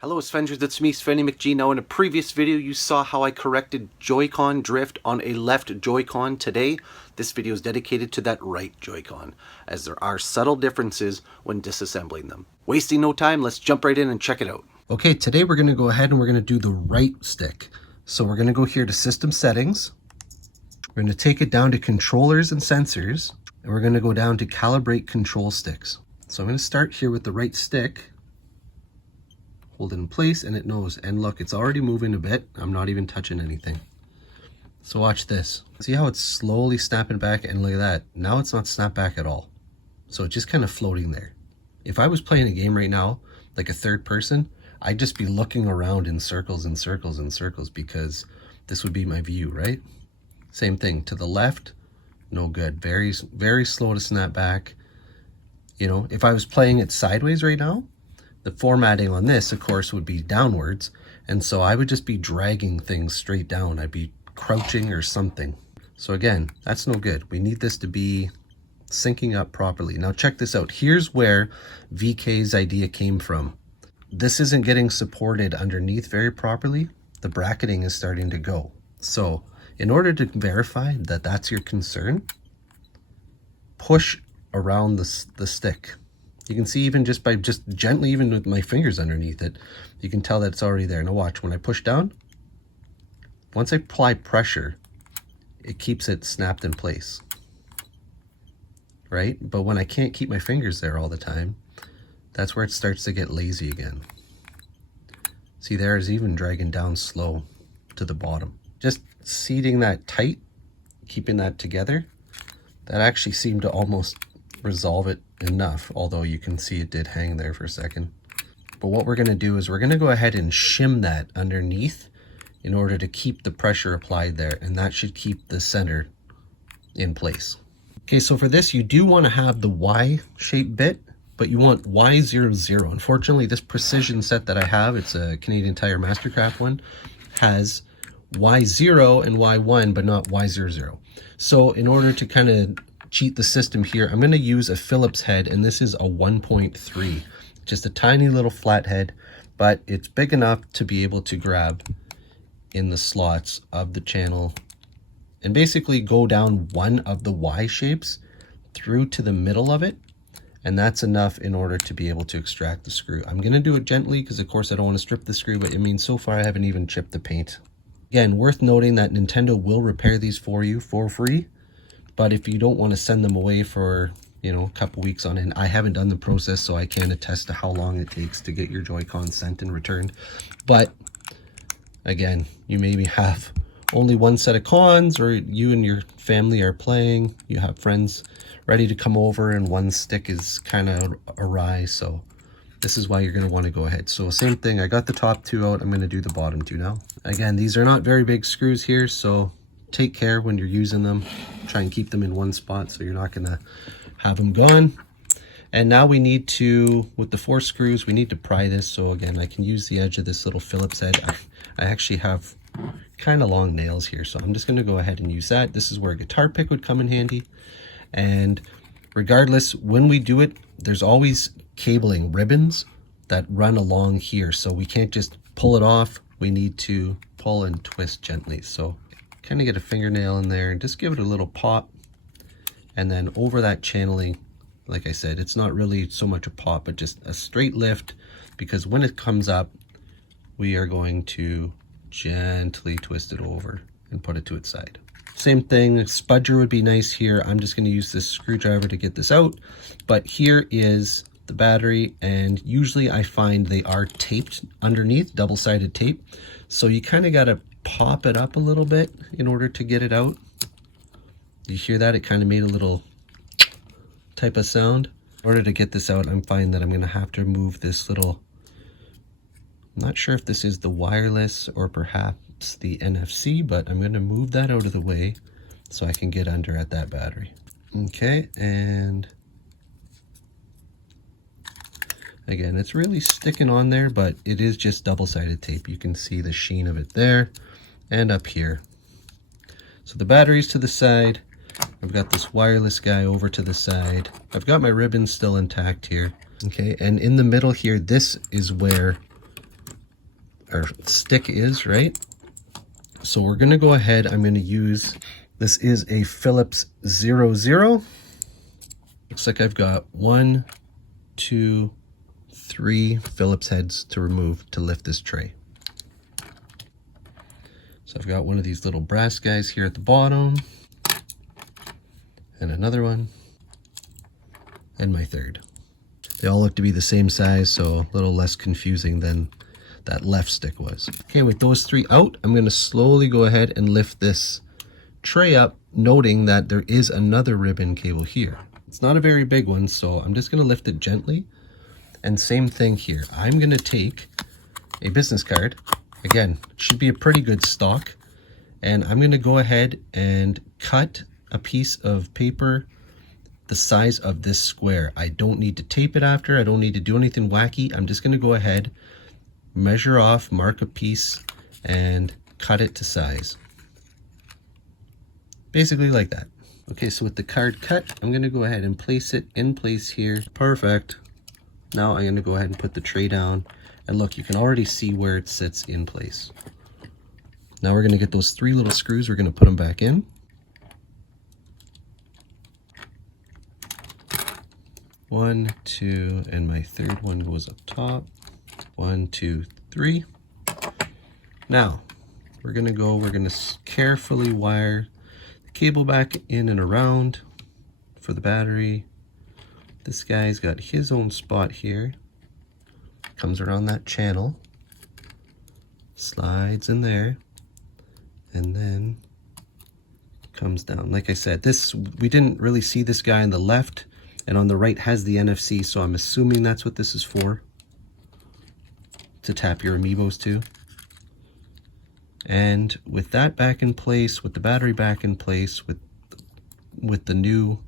Hello A-Sven-gers, it's me, Svenny McG. Now in a previous video you saw how I corrected Joy-Con drift on a left Joy-Con. Today, this video is dedicated to that right Joy-Con, as there are subtle differences when disassembling them. Wasting no time, let's jump right in and check it out. Okay, today we're going to go ahead and we're going to do the right stick. So we're going to go here to System Settings. We're going to take it down to Controllers and Sensors, and we're going to go down to Calibrate Control Sticks. So I'm going to start here with the right stick. Hold it in place and it knows. And look, it's already moving a bit. I'm not even touching anything. So watch this. See how it's slowly snapping back, and look at that. Now it's not snapped back at all. So it's just kind of floating there. If I was playing a game right now, like a third person, I'd just be looking around in circles and circles and circles because this would be my view, right? Same thing to the left, no good. Very, very slow to snap back. You know, if I was playing it sideways right now, the formatting on this, of course, would be downwards, and so I would just be dragging things straight down. I'd be crouching or something. So again, that's no good. We need this to be syncing up properly. Now check this out. Here's where VK's idea came from. This isn't getting supported underneath very properly. The bracketing is starting to go. So in order to verify that that's your concern, push around the stick. You can see even just by gently, even with my fingers underneath it, you can tell that it's already there. Now watch, when I push down, once I apply pressure, it keeps it snapped in place, right? But when I can't keep my fingers there all the time, that's where it starts to get lazy again. See, there is even dragging down slow to the bottom. Just seating that tight, keeping that together, that actually seemed to almost resolve it enough, although you can see it did hang there for a second. But what we're going to do is we're going to go ahead and shim that underneath in order to keep the pressure applied there, and that should keep the center in place. Okay, so for this you do want to have the Y-shaped bit, but you want Y00. Unfortunately, this precision set that I have, it's a Canadian Tire Mastercraft one, has Y0 and Y1 but not Y00. So in order to kind of cheat the system here, I'm going to use a Phillips head, and this is a 1.3, just a tiny little flat head, but it's big enough to be able to grab in the slots of the channel and basically go down one of the Y shapes through to the middle of it, and that's enough in order to be able to extract the screw. I'm going to do it gently because of course I don't want to strip the screw, but I mean, so far I haven't even chipped the paint. Again, worth noting that Nintendo will repair these for you for free. But if you don't want to send them away for, you know, a couple weeks on end, I haven't done the process, so I can't attest to how long it takes to get your Joy-Con sent and returned. But again, you maybe have only one set of cons, or you and your family are playing, you have friends ready to come over, and one stick is kind of awry. So this is why you're going to want to go ahead. So same thing, I got the top two out, I'm going to do the bottom two now. Again, these are not very big screws here, so take care when you're using them. Try and keep them in one spot so you're not going to have them gone. And now we need to, with the 4 screws, we need to pry this. So again, I can use the edge of this little Phillips head. I actually have kind of long nails here, so I'm just going to go ahead and use that. This is where a guitar pick would come in handy. And regardless, when we do it, there's always cabling ribbons that run along here, so we can't just pull it off. We need to pull and twist gently. So kind of get a fingernail in there and just give it a little pop, and then over that channeling, like I said, it's not really so much a pop but just a straight lift, because when it comes up we are going to gently twist it over and put it to its side. Same thing, a spudger would be nice here. I'm just going to use this screwdriver to get this out, but here is the battery, and usually I find they are taped underneath, double-sided tape, so you kind of got to pop it up a little bit in order to get it out. You hear that? It kind of made a little type of sound. In order to get this out, I'm finding that I'm going to have to move this little, I'm not sure if this is the wireless or perhaps the NFC, but I'm going to move that out of the way so I can get under at that battery. Okay, and again, it's really sticking on there, but it is just double-sided tape. You can see the sheen of it there and up here. So the battery's to the side. I've got this wireless guy over to the side. I've got my ribbons still intact here. Okay, and in the middle here, this is where our stick is, right? So we're going to go ahead, I'm going to use, this is a Phillips 00. Looks like I've got 1, 2, 3 Phillips heads to remove to lift this tray. So I've got one of these little brass guys here at the bottom, and another one, and my third. They all look to be the same size, so a little less confusing than that left stick was. Okay, with those 3 out, I'm going to slowly go ahead and lift this tray up, noting that there is another ribbon cable here. It's not a very big one, so I'm just going to lift it gently. And same thing here. I'm going to take a business card. Again, should be a pretty good stock. And I'm going to go ahead and cut a piece of paper the size of this square. I don't need to tape it after. I don't need to do anything wacky. I'm just going to go ahead, measure off, mark a piece, and cut it to size. Basically like that. Okay, so with the card cut, I'm going to go ahead and place it in place here. Perfect. Now I'm going to go ahead and put the tray down. And look, you can already see where it sits in place. Now we're going to get those 3 little screws. We're going to put them back in. One, 2, and my third one goes up top. 1, 2, 3. Now we're going to carefully wire the cable back in and around for the battery. This guy's got his own spot here. Comes around that channel, slides in there, and then comes down. Like I said, we didn't really see this guy on the left, and on the right has the NFC, so I'm assuming that's what this is for, to tap your amiibos to. And with that back in place, with the battery back in place, with the new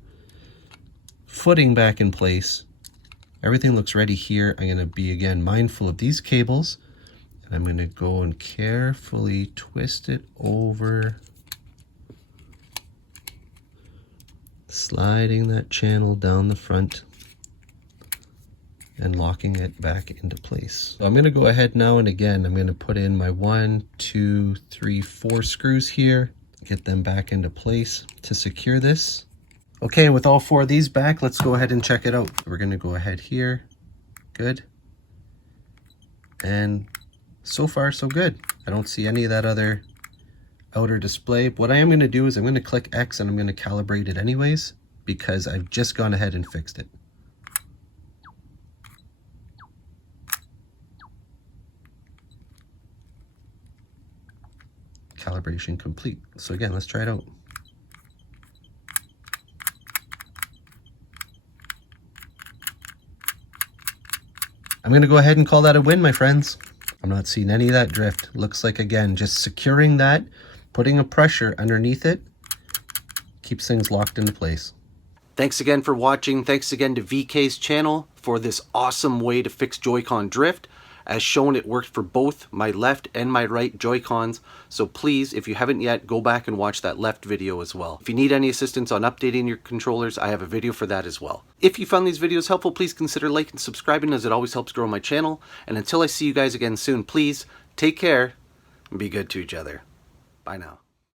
footing back in place, everything looks ready here. I'm going to be, again, mindful of these cables. And I'm going to go and carefully twist it over, sliding that channel down the front and locking it back into place. So I'm going to go ahead now, and again, I'm going to put in my 1, 2, 3, 4 screws here, get them back into place to secure this. Okay, with all 4 of these back, let's go ahead and check it out. We're going to go ahead here. Good. And so far, so good. I don't see any of that other outer display. What I am going to do is I'm going to click X and I'm going to calibrate it anyways, because I've just gone ahead and fixed it. Calibration complete. So again, let's try it out. I'm going to go ahead and call that a win, my friends. I'm not seeing any of that drift. Looks like, again, just securing that, putting a pressure underneath it, keeps things locked into place. Thanks again for watching. Thanks again to VK's channel for this awesome way to fix Joy-Con drift. As shown, it worked for both my left and my right Joy-Cons, so please, if you haven't yet, go back and watch that left video as well. If you need any assistance on updating your controllers, I have a video for that as well. If you found these videos helpful, please consider liking and subscribing, as it always helps grow my channel. And until I see you guys again soon, please take care and be good to each other. Bye now.